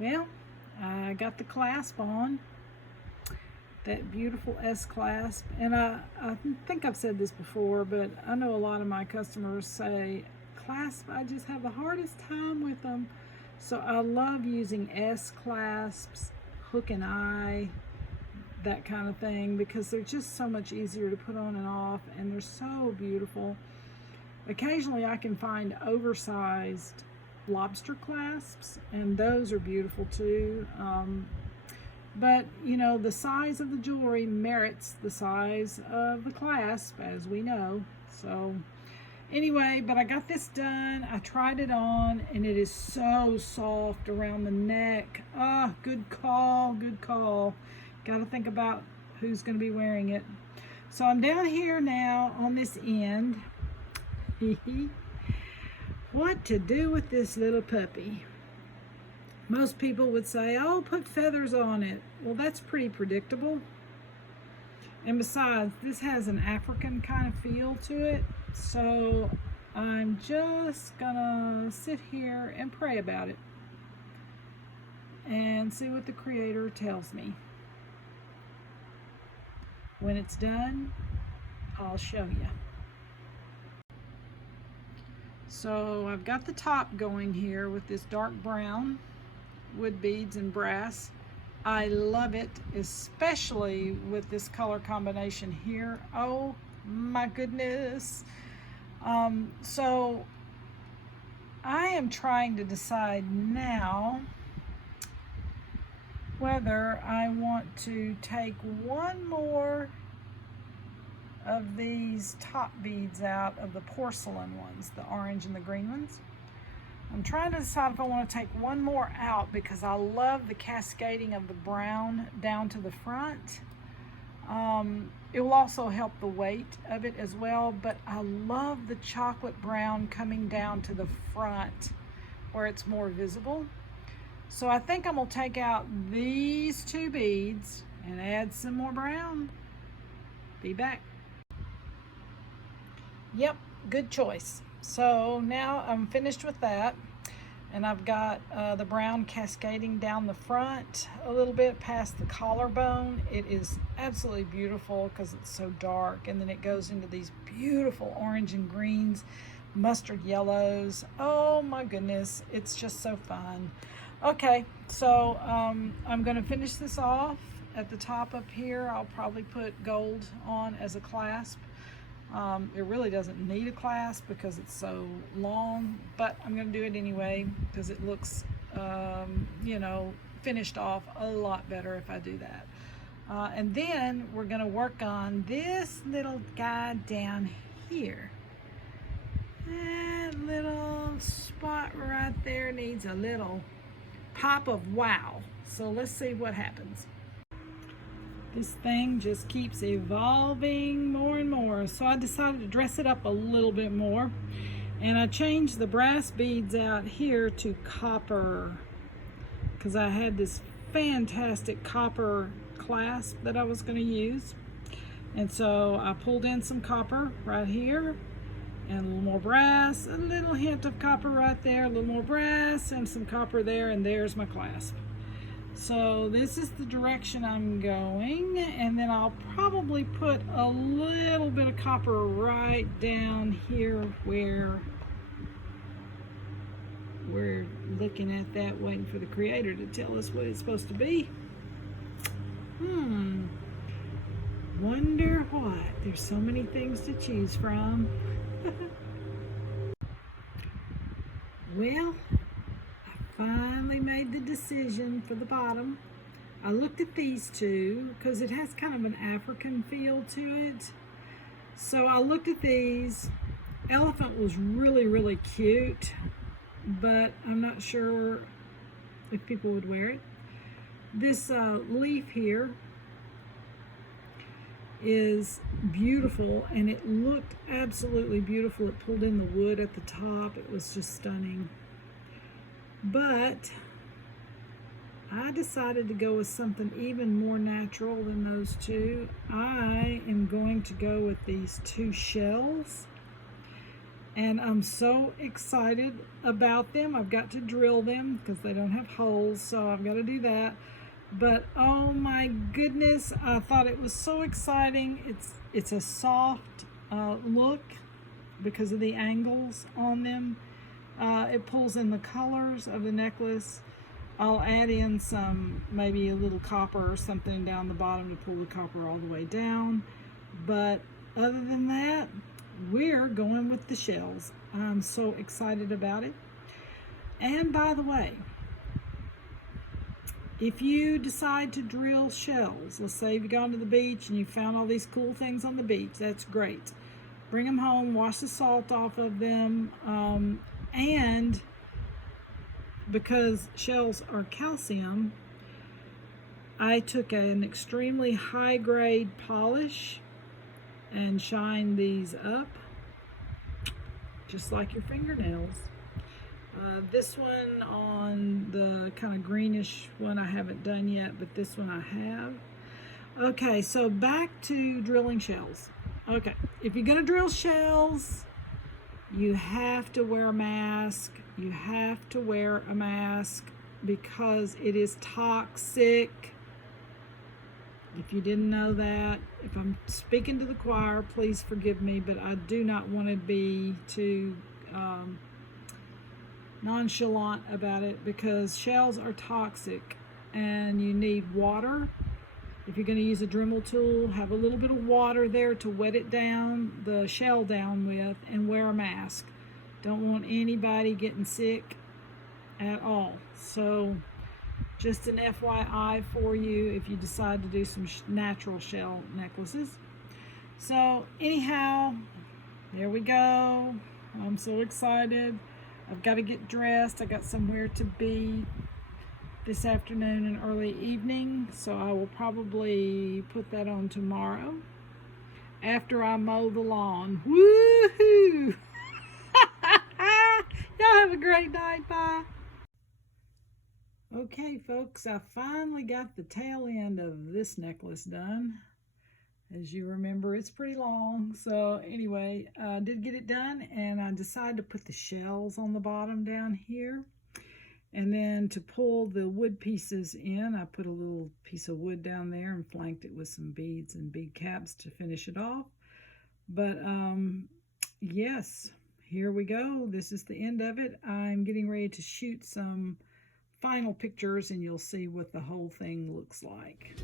Well, I got the clasp on, that beautiful S clasp, and I think I've said this before, but I know a lot of my customers say, clasp, I just have the hardest time with them. So I love using S clasps, hook and eye, that kind of thing, because they're just so much easier to put on and off, and they're so beautiful. Occasionally I can find oversized lobster clasps, and those are beautiful too. But you know, the size of the jewelry merits the size of the clasp, as we know. So anyway, but I got this done. I tried it on, and it is so soft around the neck. Ah, good call, good call. Got to think about who's going to be wearing it. So I'm down here now on this end. What to do with this little puppy? Most people would say, oh, put feathers on it. Well, that's pretty predictable. And besides, this has an African kind of feel to it. So I'm just gonna sit here and pray about it and see what the Creator tells me. When it's done, I'll show you. So I've got the top going here with this dark brown wood beads and brass. I love it, especially with this color combination here. Oh my goodness. So I am trying to decide now whether I want to take one more of these top beads out of the porcelain ones, the orange and the green ones. I'm trying to decide if I want to take one more out, because I love the cascading of the brown down to the front. It will also help the weight of it as well, but I love the chocolate brown coming down to the front where it's more visible. So I think I'm going to take out these two beads and add some more brown. Be back. Yep, good choice. So now I'm finished with that, and I've got the brown cascading down the front a little bit past the collarbone. It is absolutely beautiful because it's so dark, and then it goes into these beautiful orange and greens, mustard yellows. Oh my goodness, it's just so fun. Okay, so I'm going to finish this off. At the top up here, I'll probably put gold on as a clasp. It really doesn't need a clasp because it's so long, but I'm going to do it anyway because it looks, you know, finished off a lot better if I do that. And then we're going to work on this little guy down here. That little spot right there needs a little pop of wow. So let's see what happens. This thing just keeps evolving more and more. So I decided to dress it up a little bit more. And I changed the brass beads out here to copper, because I had this fantastic copper clasp that I was going to use. And so I pulled in some copper right here, and a little more brass, a little hint of copper right there, a little more brass, and some copper there, and there's my clasp. So this is the direction I'm going, and then I'll probably put a little bit of copper right down here where we're looking at that, waiting for the Creator to tell us what it's supposed to be. Wonder what? There's so many things to choose from. Well, finally made the decision for the bottom. I looked at these two because it has kind of an African feel to it. So I looked at these. Elephant was really, really cute, but I'm not sure if people would wear it. This leaf here is beautiful, and it looked absolutely beautiful. It pulled in the wood at the top. It was just stunning. But I decided to go with something even more natural than those two. I am going to go with these two shells, and I'm so excited about them. I've got to drill them because they don't have holes, so I've got to do that. But oh my goodness, I thought it was so exciting. It's a soft look because of the angles on them. It pulls in the colors of the necklace. I'll add in some, maybe a little copper or something down the bottom to pull the copper all the way down. But other than that, we're going with the shells. I'm so excited about it. And by the way, if you decide to drill shells, let's say you've gone to the beach and you found all these cool things on the beach, that's great. Bring them home, wash the salt off of them, and because shells are calcium, I took an extremely high grade polish and shined these up just like your fingernails. This one on the kind of greenish one I haven't done yet, but this one I have. Okay, so back to drilling shells. Okay, if you're gonna drill shells, you have to wear a mask. You have to wear a mask because it is toxic. If you didn't know that, if I'm speaking to the choir, please forgive me, but I do not want to be too nonchalant about it because shells are toxic and you need water. If you're going to use a Dremel tool, have a little bit of water there to wet it down, the shell down with, and wear a mask. Don't want anybody getting sick at all. So just an FYI for you if you decide to do some natural shell necklaces. So anyhow, there we go. I'm so excited. I've got to get dressed. I got somewhere to be this afternoon and early evening, so I will probably put that on tomorrow after I mow the lawn. Woohoo! Y'all have a great night. Bye. Okay, folks, I finally got the tail end of this necklace done. As you remember, it's pretty long. So anyway, I did get it done, and I decided to put the shells on the bottom down here. And then to pull the wood pieces in, I put a little piece of wood down there and flanked it with some beads and bead caps to finish it off. But yes, here we go. This is the end of it. I'm getting ready to shoot some final pictures and you'll see what the whole thing looks like.